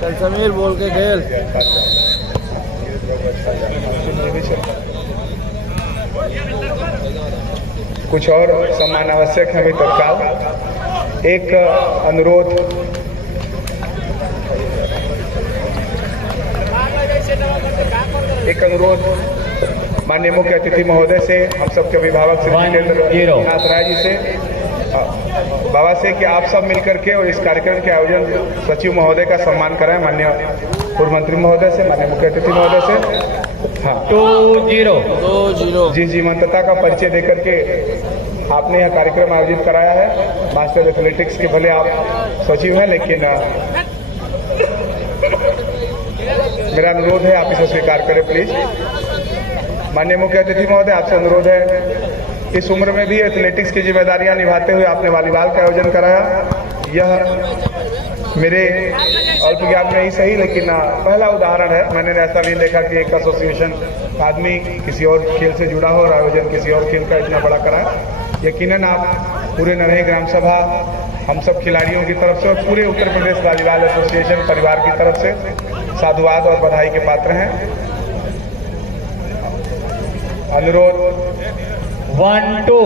चल समीर बोल के खेल। कुछ और सम्मान आवश्यक है अभी तत्काल। एक अनुरोध, माननीय मुख्य अतिथि महोदय से, हम सबके अभिभावक श्री जितेंद्र नाथ राय जी से, बाबा से कि आप सब मिलकर के और इस कार्यक्रम के आयोजन सचिव महोदय का सम्मान कराएं। माननीय पूर्व मंत्री महोदय से, माननीय मुख्य अतिथि महोदय से। हाँ 2-0 जी मंत्रता का परिचय देकर के आपने यह कार्यक्रम आयोजित कराया है। मास्टर एथलेटिक्स के भले आप सचिव हैं, लेकिन मेरा अनुरोध है आप इसे स्वीकार करें प्लीज। माननीय मुख्य अतिथि महोदय, आपसे अनुरोध है, इस उम्र में भी एथलेटिक्स की जिम्मेदारियां निभाते हुए आपने वॉलीबॉल का आयोजन कराया। यह मेरे अल्प ज्ञान में ही सही, लेकिन पहला उदाहरण है। मैंने ऐसा नहीं देखा कि एक एसोसिएशन आदमी किसी और खेल से जुड़ा हो और आयोजन किसी और खेल का इतना बड़ा कराए। यकीनन आप पूरे नरही ग्राम सभा, हम सब खिलाड़ियों की तरफ से और पूरे उत्तर प्रदेश वॉलीबॉल एसोसिएशन परिवार की तरफ से साधुवाद और बधाई के पात्र हैं। अनुरोध 1-2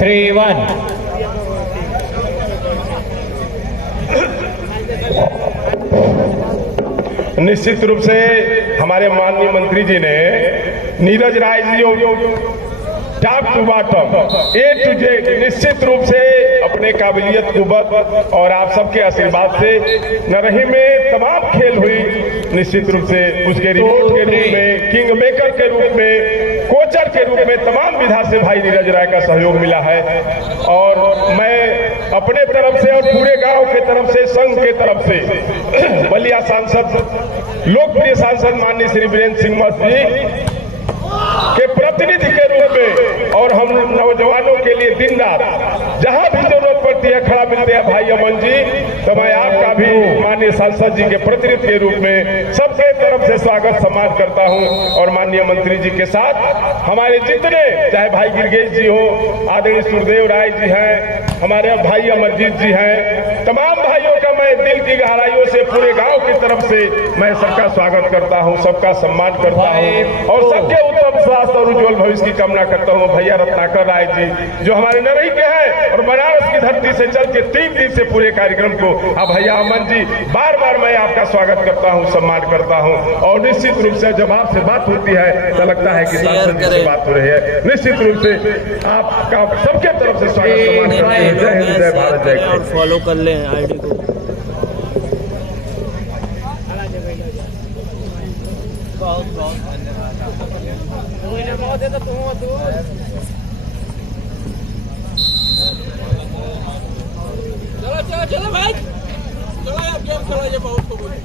3-1 निश्चित रूप से हमारे माननीय मंत्री जी ने Neeraj Rai ji top to bottom A to Z निश्चित रूप से अपने काबिलियत कुवत और आप सबके आशीर्वाद से नरही में तमाम खेल हुई। निश्चित रूप से उसके रिपोर्ट के रूप में, किंग मेकर के रूप में, कोचर के रूप में तमाम विधा से भाई नीरज राय का सहयोग मिला है। और मैं अपने तरफ से और पूरे गांव के तरफ से, संघ के तरफ से बलिया सांसद, लोकप्रिय सांसद माननीय श्री वीरेंद्र सिंह मस्त जी के प्रतिनिधि के रूप में और हम नौजवानों के लिए दिन रात जहां भी जरूरत पड़ती है खड़ा मिलते हैं भाई अमन जी, तो मैं आपका भी माननीय सांसद जी के प्रतिनिधि के रूप में सबके तरफ से स्वागत सम्मान करता हूं। और माननीय मंत्री जी के साथ हमारे जितने, चाहे भाई गिरगेश जी हो, आदरणीय सुरदेव राय जी हैं, हमारे भाई अमरजीत जी हैं, तमाम भाइयों का मैं दिल की गहराइयों से पूरे गांव की तरफ से मैं सबका स्वागत करता हूं, सबका सम्मान करता हूं और सबके उत्तम स्वास्थ्य और उज्जवल भविष्य की कामना करता हूं। भैया रत्नाकर राय जी जो हमारे नरही के हैं और बनारस की धरती से चल के 3 दिन से पूरे कार्यक्रम को, अब भैया अमन जी बार बार मैं आपका स्वागत करता हूं, सम्मान करता हूं। और निश्चित रूप से जब आपसे बात होती है तो लगता है कि सांसद जी से बात हो रही है। निश्चित रूप से आपका सबके तरफ से स्वागत सम्मान करते हैं। जय हिंद, जय भारत, जय। और फॉलो कर लें आईडी को। बहुत चलो भाई, चलो यार, गेम खेलो, ये बहुत को बोले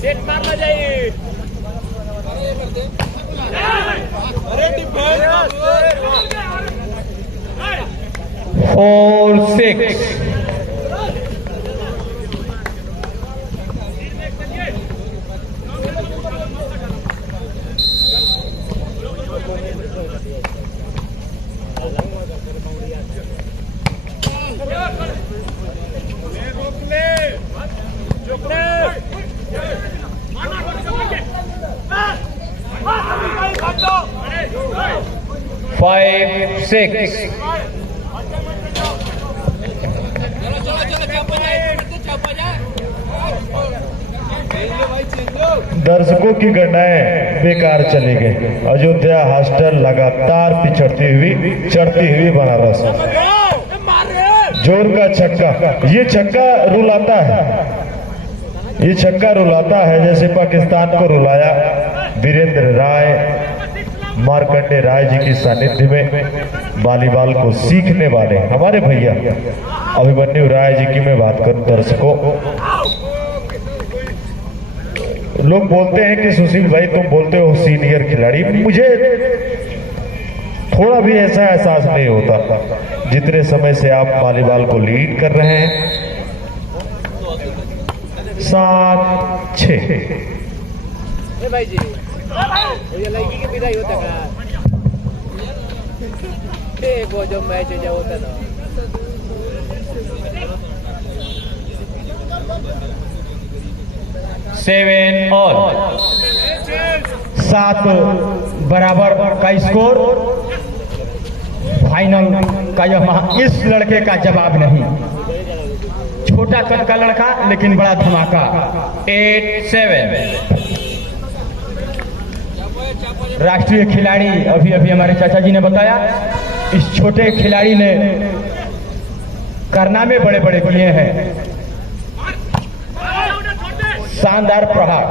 सेट मारना चाहिए। अरे 4-6 5-6 दर्शकों की गणनाएं बेकार चली गई। अयोध्या हॉस्टल लगातार पिछड़ती हुई बनारस। जोर का छक्का, ये छक्का रुलाता है, ये छक्का रुलाता है जैसे पाकिस्तान को रुलाया वीरेंद्र राय, मार्कंडे राय जी की सानिध्य में वॉलीबॉल को सीखने वाले हमारे भैया अभिमन्यु राय जी की मैं बात करूं। दर्शकों, लोग बोलते हैं कि सुशील भाई तुम बोलते हो सीनियर खिलाड़ी, मुझे थोड़ा भी ऐसा एहसास नहीं होता जितने समय से आप वॉलीबॉल को लीड कर रहे हैं। 7-6 भाई जी ये लड़की की विदाई होता का वो जो मैच जो होता ना 7 ऑल 7 बराबर का स्कोर। फाइनल का यह इस लड़के का जवाब नहीं, छोटा कद का लड़का लेकिन बड़ा धमाका। 8-7 राष्ट्रीय खिलाड़ी अभी हमारे चाचा जी ने बताया, इस छोटे खिलाड़ी ने कारनामे बड़े बड़े किए हैं। शानदार प्रहार।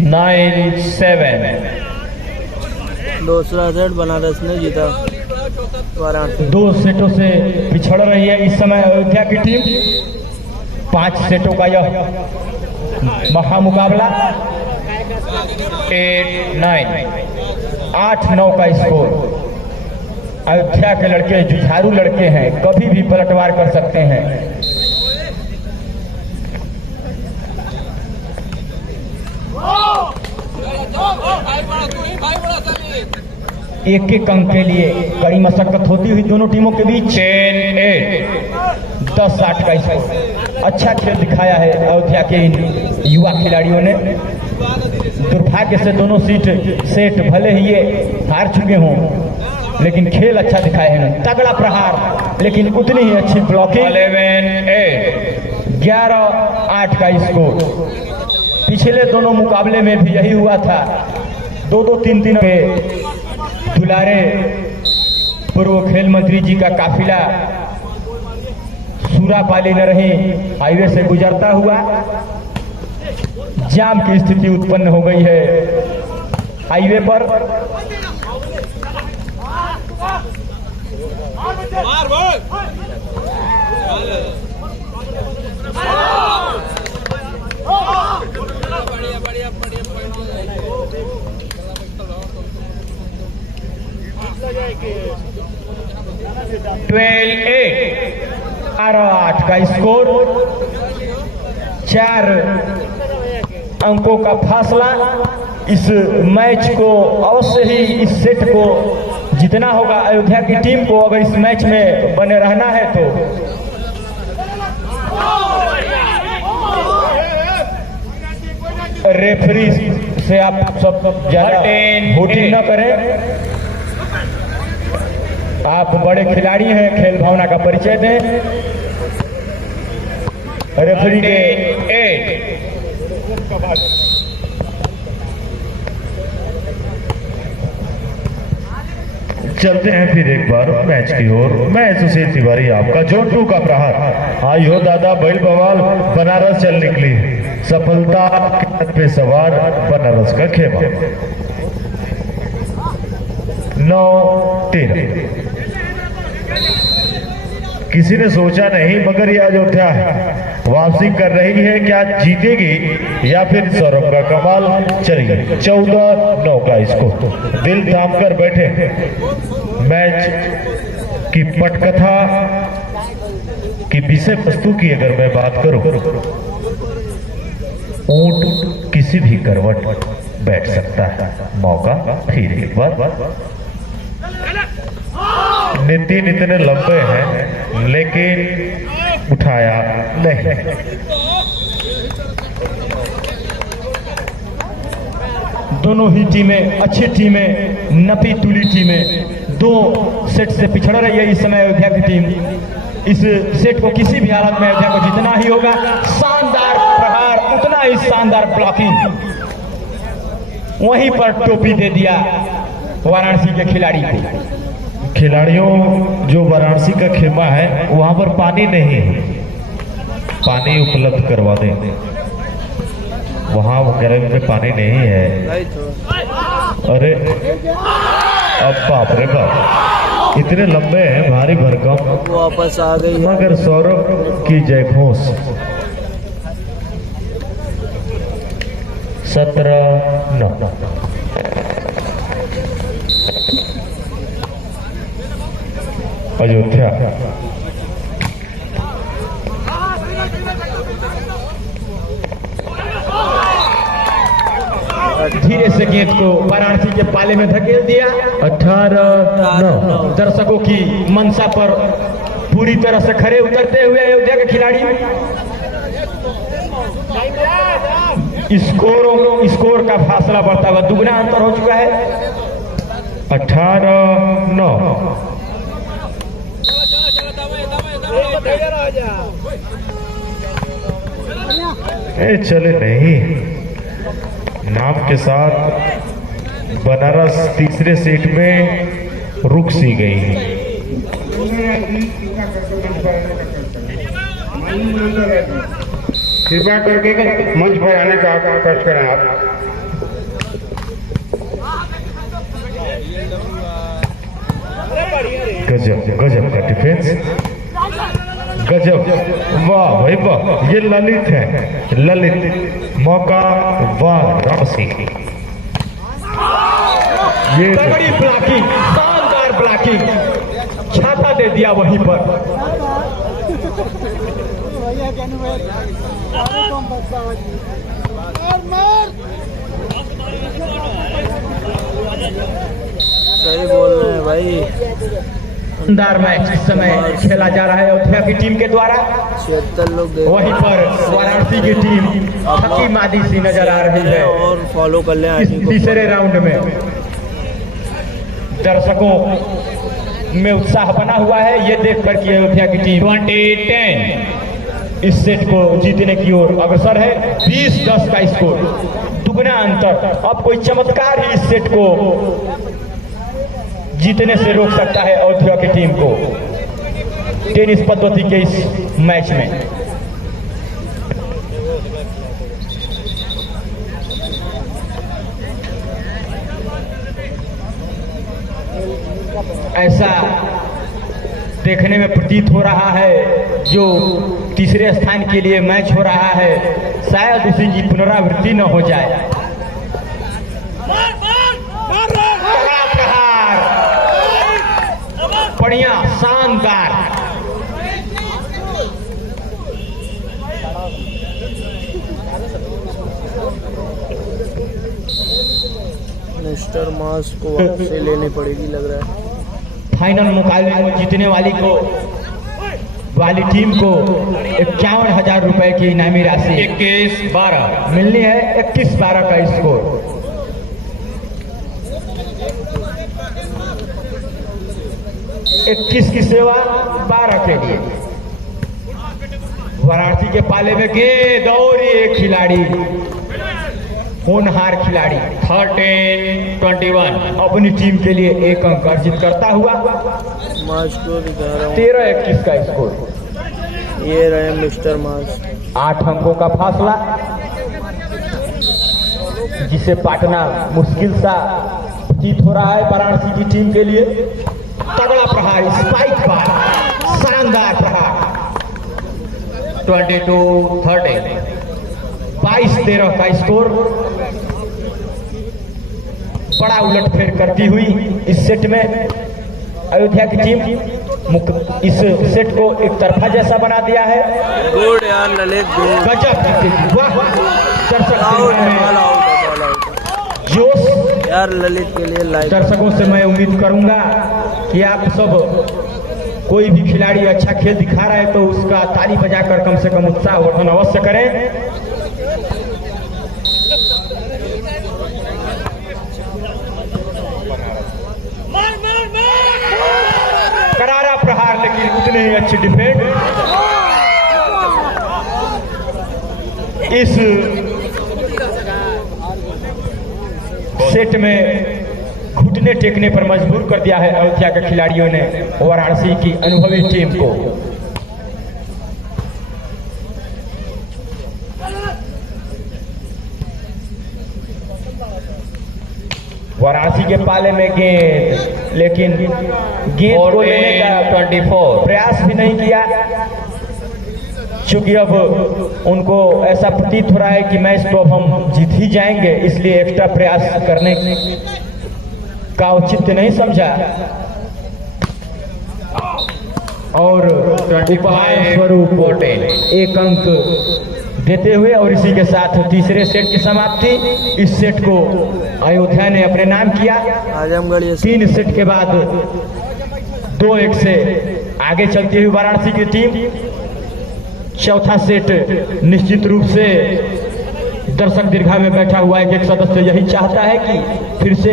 9-7 दूसरा सेट बनारस ने जीता। 2 सेटों से पिछड़ रही है इस समय अयोध्या की टीम। 5 सेटों का यह महामुकाबला। 8-9 8-9 का स्कोर। अयोध्या के लड़के जुझारू लड़के हैं, कभी भी पलटवार कर सकते हैं। एक एक अंक के लिए कड़ी मशक्कत होती हुई दोनों टीमों के बीच। 10-8 10-8 का स्कोर। अच्छा खेल दिखाया है अयोध्या के इन युवा खिलाड़ियों ने। दुर्भाग्य से दोनों सेट भले ही ये हार चुके हों, लेकिन खेल अच्छा दिखाया है। तगड़ा प्रहार लेकिन उतनी ही अच्छी ब्लॉकिंग। 11-8 का स्कोर। पिछले दोनों मुकाबले में भी यही हुआ था। 2-2 3-3 पे दुलारे पूर्व खेल मंत्री जी का काफिला सूरापाली न रही हाईवे से गुजरता हुआ जाम की स्थिति उत्पन्न हो गई है हाईवे पर। ट्वेल्व 8 का स्कोर। 4 अंकों का फासला। इस मैच को अवश्य ही इस सेट को जीतना होगा अयोध्या की टीम को, अगर इस मैच में बने रहना है तो। रेफरी से आप सब ज्यादा वोटिंग न करें। आप बड़े खिलाड़ी हैं, खेल भावना का परिचय दें। रेफरी के 8 चलते हैं फिर एक बार मैच की ओर। मैं सुशील तिवारी आपका जोन 2 का प्रहार। आई हो दादा बैल बवाल बनारस चल निकली, सफलता पे सवार बनारस का खेमा। 9-13 किसी ने सोचा नहीं, मगर ये अयोध्या वापसी कर रही है। क्या जीतेगी या फिर सौरभ का कमाल चलेगी। 14-9 का इसको दिल थाम कर बैठे। मैच की पटकथा की विषय वस्तु की अगर मैं बात करूं, ऊंट किसी भी करवट बैठ सकता है। मौका फिर एक बार। नितिन इतने लंबे हैं लेकिन उठाया नहीं। दोनों ही टीमें अच्छी टीमें, नपी तुली टीमें। 2 सेट से पिछड़ रही है इस समय अयोध्या की टीम। इस सेट को किसी भी हालत में अयोध्या को जीतना ही होगा। शानदार प्रहार, उतना ही शानदार ब्लॉकिंग। वहीं पर टोपी दे दिया वाराणसी के खिलाड़ी को। खिलाड़ियों, जो वाराणसी का खेमा है वहां पर पानी नहीं है, पानी उपलब्ध करवा दें। वहाँ ग्राउंड में पानी नहीं है। अरे अब बाप रे बाप, इतने लंबे हैं, भारी भरकम। वापस आ गई है। मगर सौरभ की जयघोष। 17-9। अयोध्या धीरे से गेंद को वाराणसी के पाले में धकेल दिया। 18-9। दर्शकों की मंशा पर पूरी तरह से खरे उतरते हुए अयोध्या के खिलाड़ी स्कोर का फासला बढ़ता हुआ दुगना अंतर हो चुका है। 18-9। चले नहीं, नाम के साथ बनारस तीसरे सेट में रुक सी गई। कृपया करके मंच पर आने का कष्ट करें आप। गजब गजब का डिफेंस, गजब। वाह भाई वाह, ये ललित है, ललित। मौका वाराणसी। ये बड़ी ब्लॉकिंग, शानदार ब्लॉकिंग, छाता दे दिया वहीं पर। सही बोल रहे हैं भाई। शानदार मैच इस समय खेला जा रहा है अयोध्या की टीम के द्वारा। 76 लोग देख वहीं पर वाराणसी की टीम थकी मादी सी नजर आ रही है। और फॉलो कर लें इस तीसरे राउंड में दर्शकों में उत्साह बना हुआ है, ये देखकर कि अयोध्या की टीम 20-10 इस सेट को जीतने की ओर अग्रसर है। 20-10 का स्कोर, दुगना अंतर। अब कोई चमत्कार ही इस सेट को जीतने से रोक सकता है अयोध्या की टीम को टेनिस पद्धति के इस मैच में। ऐसा देखने में प्रतीत हो रहा है जो तीसरे स्थान के लिए मैच हो रहा है, शायद उसी की पुनरावृत्ति न हो जाए। बढ़िया, शानदार। मिस्टर मास को वापसी लेनी पड़ेगी लग रहा है। फाइनल मुकाबले में जीतने वाली वाली टीम को 51,000 रुपए की इनामी राशि 21-12 मिलनी है। 21-12 का स्कोर। इक्कीस की सेवा 12 के लिए। वाराणसी के पाले में गेंद और एक खिलाड़ी, होनहार खिलाड़ी 13-21 अपनी टीम के लिए एक अंक अर्जित करता हुआ। मास को दिखा रहा हूँ। 13-21 का स्कोर। ये रहे मिस्टर मास। 8 अंकों का फासला, जिसे पाटना मुश्किल सा प्रतीत हो रहा है वाराणसी की टीम के लिए। तगड़ा प्रहार, स्पाइक बार, शानदार प्रहार। 22-13 22-13 का स्कोर। बड़ा उलटफेर करती हुई इस सेट में अयोध्या की टीम इस सेट को एक तरफा जैसा बना दिया है। गुड यार ललित, गजब, वाह। जोश यार ललित के लिए लाइक। दर्शकों से मैं उम्मीद करूंगा कि आप सब कोई भी खिलाड़ी अच्छा खेल दिखा रहा है तो उसका ताली बजाकर कम से कम उत्साह वर्धन अवश्य करें। करारा प्रहार, लेकिन उतने ही अच्छी डिफेंड। इस सेट में घुटने टेकने पर मजबूर कर दिया है अयोध्या के खिलाड़ियों ने वाराणसी की अनुभवी टीम को। वाराणसी के पाले में गेंद, लेकिन गेंद को लेने का 24 प्रयास भी नहीं किया। चूंकि अब उनको ऐसा प्रतीत हो रहा है कि मैच तो अब हम जीत ही जाएंगे, इसलिए एक्स्ट्रा प्रयास करने का औचित्य नहीं समझा और उपहार स्वरूप एक अंक देते हुए और इसी के साथ तीसरे सेट की समाप्ति। इस सेट को अयोध्या ने अपने नाम किया। 3 सेट के बाद 2-1 से आगे चलती हुई वाराणसी की टीम। चौथा सेट निश्चित रूप से दर्शक दीर्घा में बैठा हुआ एक सदस्य यही चाहता है कि फिर से